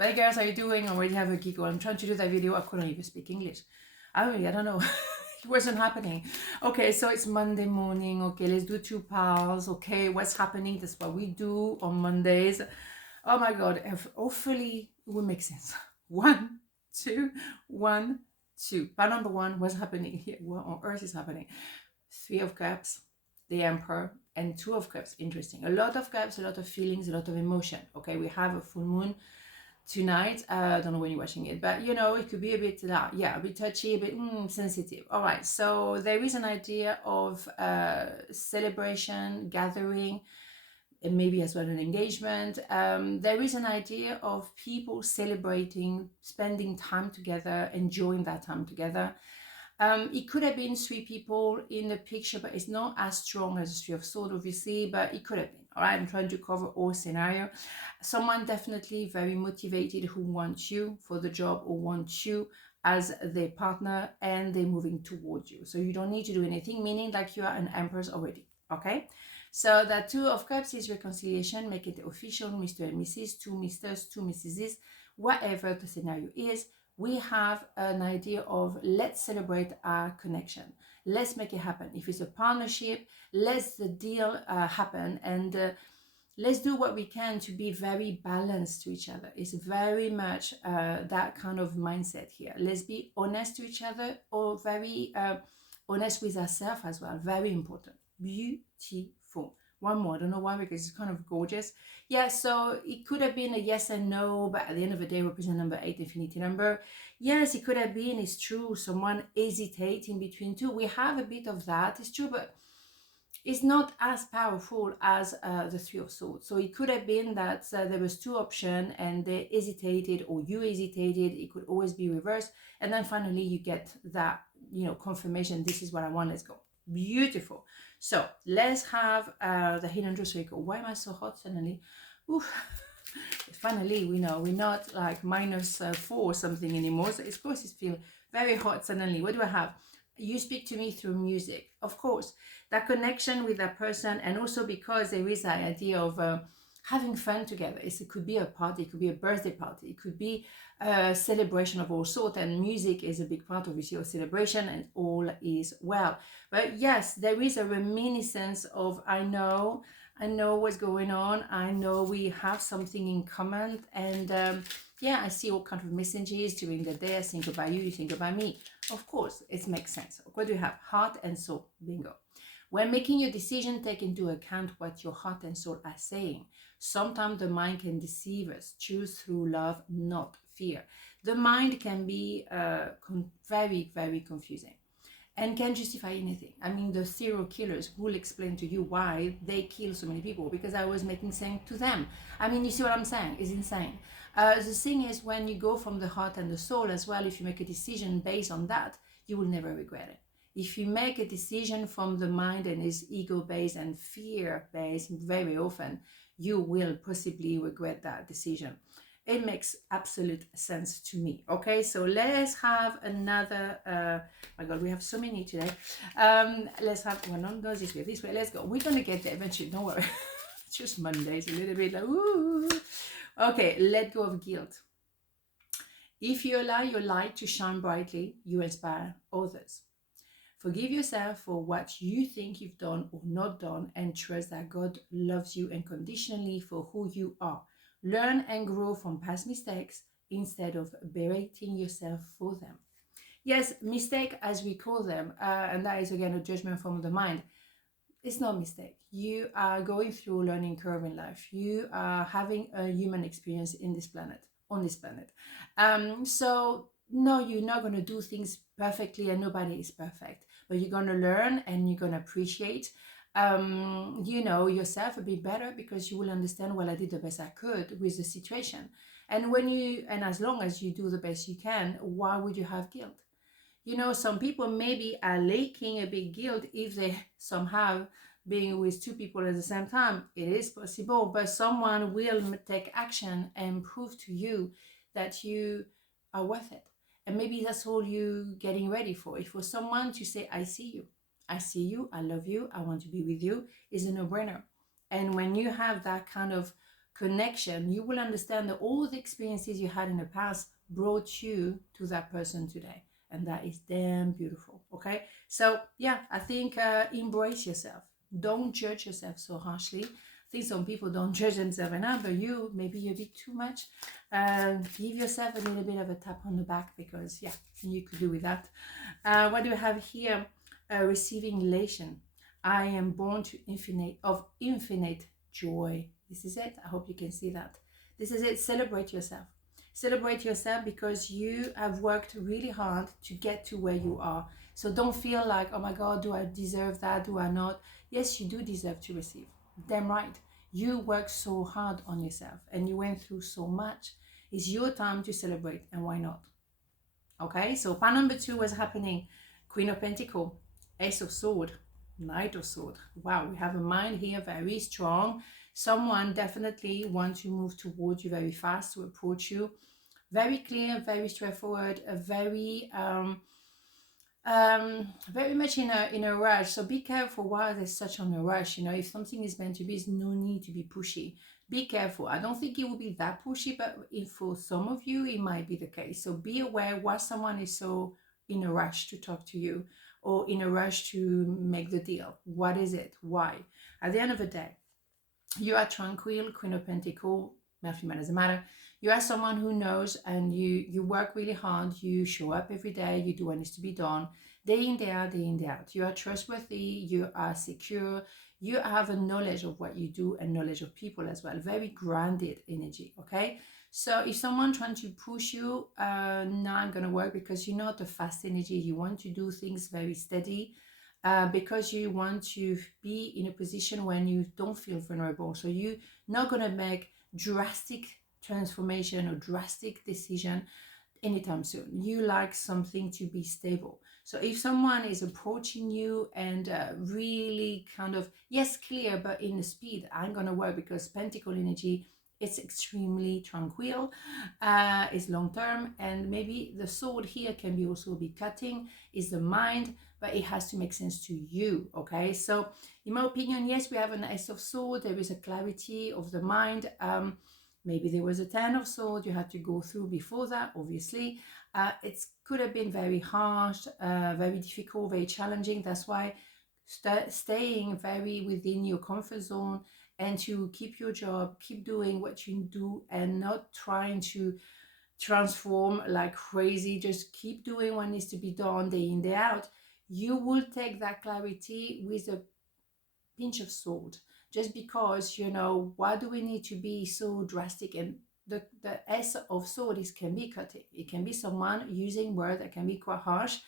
Hey girls, how you doing? I already have a giggle. I'm trying to do that video. I couldn't even speak English. I don't know. It wasn't happening. Okay, so it's Monday morning. Okay, let's do two pals. Okay, what's happening? That's what we do on Mondays. Oh my God. Hopefully it will make sense. One, two, one, two. Pal number one, what's happening here? What on earth is happening? Three of Cups, the Emperor, and Two of Cups. Interesting. A lot of cups, a lot of feelings, a lot of emotion. Okay, we have a full moon tonight. I don't know when you're watching it, but you know, it could be a bit, a bit touchy, a bit sensitive. All right, so there is an idea of celebration, gathering, and maybe as well an engagement. There is an idea of people celebrating, spending time together, enjoying that time together. It could have been three people in the picture, but it's not as strong as the Three of Swords, obviously, but it could have been. All right, I'm trying to cover all scenario. Someone definitely very motivated who wants you for the job or wants you as their partner, and they're moving towards you. So you don't need to do anything, meaning like you are an empress already. Okay, so that Two of Cups is reconciliation, make it official, Mr. and Mrs., two Misters, two Mrs., whatever the scenario is. We have an idea of let's celebrate our connection. Let's make it happen. If it's a partnership, let's the deal happen, and let's do what we can to be very balanced to each other. It's very much that kind of mindset here. Let's be honest to each other, or very honest with ourselves as well. Very important. Beautiful. One more. I don't know why, because it's kind of gorgeous. Yeah, so it could have been a yes and no, but at the end of the day, represent number 8, infinity number. Yes, it could have been, it's true, someone hesitating between two. We have a bit of that, it's true, but it's not as powerful as the Three of Swords. So it could have been that there was two options and they hesitated, or you hesitated. It could always be reversed. And then finally you get that, confirmation. This is what I want. Let's go. Beautiful. So let's have the hidden truth circle. Why am I so hot suddenly? Oof. Finally, we know we're not like -4 or something anymore. So of course it feels very hot suddenly. What do I have? You speak to me through music, of course, that connection with that person, and also because there is that idea of having fun together. It could be a party, it could be a birthday party, it could be a celebration of all sorts, and music is a big part of your celebration, and all is well. But yes, there is a reminiscence of I know what's going on, I know we have something in common, and yeah, I see all kinds of messages during the day. I think about you, you think about me. Of course, it makes sense. What do you have? Heart and soul. Bingo. When making your decision, take into account what your heart and soul are saying. Sometimes the mind can deceive us. Choose through love, not fear. The mind can be very, very confusing and can justify anything. I mean, the serial killers will explain to you why they kill so many people, because I was making sense to them. I mean, you see what I'm saying? It's insane. The thing is, when you go from the heart and the soul as well, if you make a decision based on that, you will never regret it. If you make a decision from the mind and is ego-based and fear-based, very often, you will possibly regret that decision. It makes absolute sense to me. Okay, so let's have another, my God, we have so many today. Let's have, well, none goes this way, let's go. We're gonna get there eventually, don't worry. It's just Mondays, a little bit like, ooh. Okay, let go of guilt. If you allow your light to shine brightly, you inspire others. Forgive yourself for what you think you've done or not done, and trust that God loves you unconditionally for who you are. Learn and grow from past mistakes instead of berating yourself for them. Yes, mistake as we call them, and that is again a judgment from the mind. It's not a mistake. You are going through a learning curve in life. You are having a human experience in this planet, on this planet. So no, you're not going to do things perfectly, and nobody is perfect, but you're going to learn and you're going to appreciate yourself a bit better, because you will understand, well, I did the best I could with the situation. And as long as you do the best you can, why would you have guilt? Some people maybe are lacking a big guilt if they somehow being with two people at the same time. It is possible, but someone will take action and prove to you that you are worth it. And maybe that's all you getting ready for. If for someone to say, I see you, I love you, I want to be with you, is a no-brainer. And when you have that kind of connection, you will understand that all the experiences you had in the past brought you to that person today. And that is damn beautiful. Okay. So yeah, I think embrace yourself. Don't judge yourself so harshly. I think some people don't judge themselves enough, but maybe you did too much. Give yourself a little bit of a tap on the back, because yeah, you could do with that. What do we have here? Receiving elation. I am born to infinite joy. This is it. I hope you can see that. This is it. Celebrate yourself. Celebrate yourself, because you have worked really hard to get to where you are. So don't feel like, oh my God, do I deserve that? Do I not? Yes, you do deserve to receive. Damn right. You worked so hard on yourself and you went through so much. It's your time to celebrate, and why not? Okay, so part number 2 was happening. Queen of Pentacles, Ace of Sword, Knight of Sword. Wow, we have a mind here very strong. Someone definitely wants to move towards you very fast, to approach you. Very clear, very straightforward, a very much in a rush. So be careful why there's such on a rush. If something is meant to be, there's no need to be pushy. Be careful. I don't think it will be that pushy, but if for some of you it might be the case. So be aware why someone is so in a rush to talk to you, or in a rush to make the deal. What is it? Why? At the end of the day, you are tranquil, Queen of Pentacles, male, female, doesn't matter. You are someone who knows, and you work really hard. You show up every day. You do what needs to be done, day in, day out, day in, day out. You are trustworthy. You are secure. You have a knowledge of what you do and knowledge of people as well. Very grounded energy, okay? So if someone trying to push you, not going to work, because you're not a fast energy. You want to do things very steady. Because you want to be in a position when you don't feel vulnerable. So you're not going to make drastic transformation or drastic decision anytime soon. You like something to be stable. So if someone is approaching you and really kind of, yes, clear, but in the speed, I'm going to work, because Pentacle energy, it's extremely tranquil, it's long term, and maybe the sword here can be also be cutting, is the mind, but it has to make sense to you, okay? So in my opinion, yes, we have an Ace of Swords. There is a clarity of the mind. Maybe there was a 10 of Swords you had to go through before that, obviously. It could have been very harsh, very difficult, very challenging. That's why staying very within your comfort zone, and to keep your job, keep doing what you do, and not trying to transform like crazy. Just keep doing what needs to be done day in, day out. You will take that clarity with a pinch of salt, just because, why do we need to be so drastic? And the S of sword can be cutting. It can be someone using words that can be quite harsh,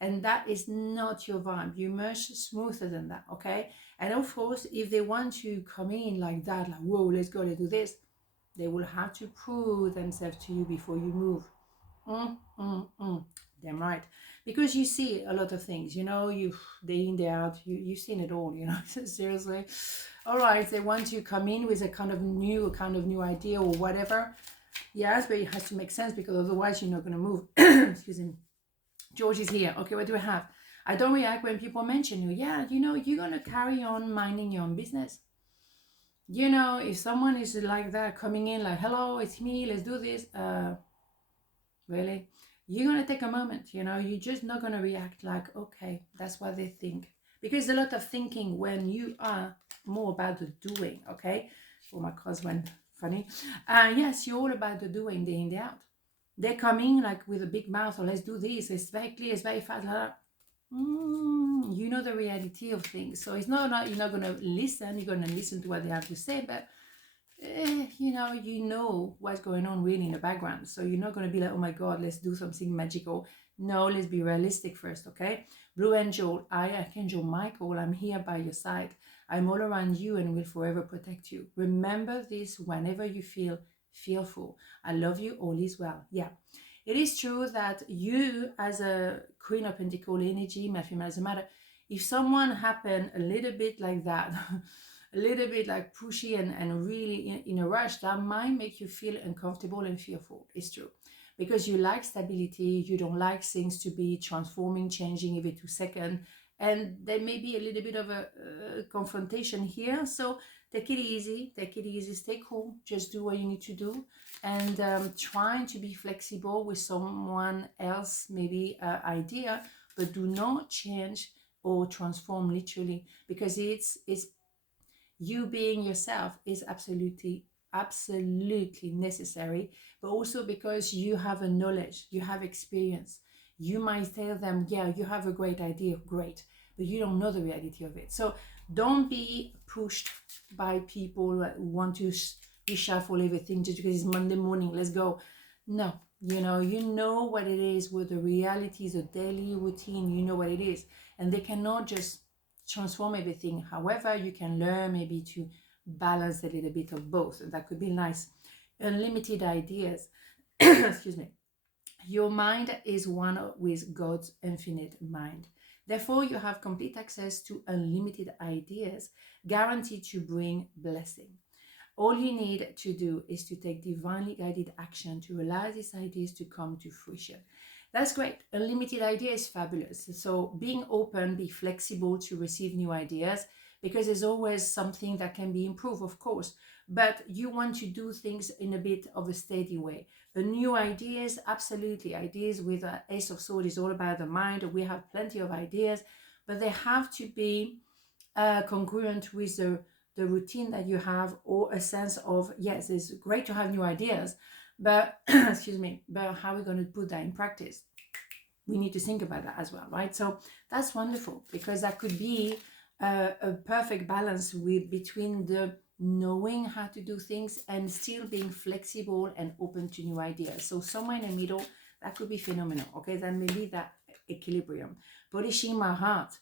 and that is not your vibe. You're much smoother than that, okay? And of course, if they want to come in like that, like, whoa, let's go, let's do this, they will have to prove themselves to you before you move. Damn right. Because you see a lot of things, you day in, day out, you've seen it all, seriously. All right, they want to come in with a kind of new idea or whatever. Yes, but it has to make sense, because otherwise you're not going to move. Excuse me. George is here. Okay, what do I have? I don't react when people mention you. Yeah, you're going to carry on minding your own business. If someone is like that, coming in like, hello, it's me, let's do this. Really? You're going to take a moment, you're just not going to react like, okay, that's what they think. Because a lot of thinking when you are more about the doing, okay? Oh, my cards went funny. Yes, you're all about the doing, day in, day out. They're coming like with a big mouth, or let's do this, it's very clear, it's very fast, you know the reality of things. So it's not you're not going to listen, you're going to listen to what they have to say, but you know what's going on really in the background. So you're not going to be like, oh my God, let's do something magical. No, let's be realistic first, okay? Blue Angel, Archangel Michael, I'm here by your side. I'm all around you and will forever protect you. Remember this whenever you feel fearful. I love you, all is well. Yeah, it is true that you, as a Queen of Pentacles energy, male, female, doesn't matter, if someone happened a little bit like that, a little bit like pushy and really in a rush, that might make you feel uncomfortable and fearful. It's true. Because you like stability, you don't like things to be transforming, changing every 2 seconds. And there may be a little bit of a confrontation here. So take it easy, stay cool, just do what you need to do, and trying to be flexible with someone else maybe idea, but do not change or transform literally, because it's you being yourself is absolutely necessary, but also because you have a knowledge, you have experience. You might tell them, yeah, you have a great idea, great, but you don't know the reality of it. So don't be pushed by people who want to reshuffle everything just because it's Monday morning, let's go. No, you know what it is, with the reality is a daily routine, you know what it is, and they cannot just transform everything. However, you can learn maybe to balance a little bit of both. That could be nice. Unlimited ideas. Excuse me. Your mind is one with God's infinite mind. Therefore, you have complete access to unlimited ideas, guaranteed to bring blessing. All you need to do is to take divinely guided action to allow these ideas to come to fruition. That's great. Unlimited idea is fabulous. So being open, be flexible to receive new ideas, because there's always something that can be improved, of course, but you want to do things in a bit of a steady way. The new ideas, absolutely. Ideas with an Ace of Swords is all about the mind. We have plenty of ideas, but they have to be congruent with the routine that you have, or a sense of, yes, it's great to have new ideas, but excuse me, but how are we going to put that in practice? We need to think about that as well, right? So that's wonderful, because that could be a perfect balance between the knowing how to do things and still being flexible and open to new ideas. So somewhere in the middle, that could be phenomenal. Okay, then maybe that equilibrium. Polishing my heart.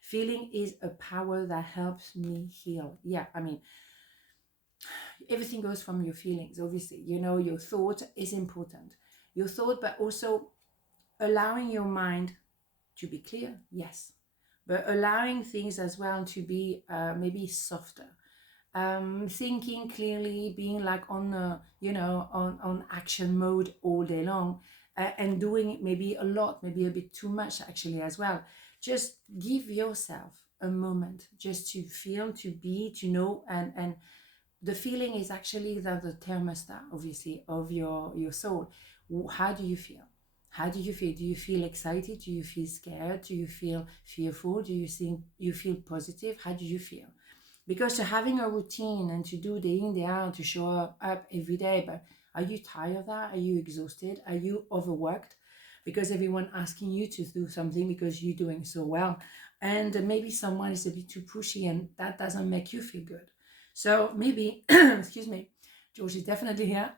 Feeling is a power that helps me heal. Yeah, I mean, everything goes from your feelings, obviously. Your thought is important. Your thought, but also allowing your mind to be clear, yes, but allowing things as well to be maybe softer. Thinking clearly, being like on on action mode all day long, and doing maybe a lot, maybe a bit too much actually as well. Just give yourself a moment just to feel, to be, to know, and the feeling is actually the thermostat, obviously, of your soul. How do you feel? How do you feel? Do you feel excited? Do you feel scared? Do you feel fearful? Do you think you feel positive? How do you feel? Because to having a routine and to do day in, day out, to show up every day, but are you tired of that? Are you exhausted? Are you overworked? Because everyone asking you to do something because you're doing so well. And maybe someone is a bit too pushy, and that doesn't make you feel good. So maybe, excuse me, George is definitely here.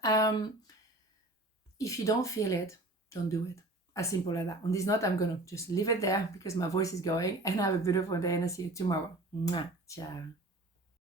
If you don't feel it, don't do it. As simple as that. On this note, I'm going to just leave it there because my voice is going, and have a beautiful day, and I'll see you tomorrow. Mwah. Ciao.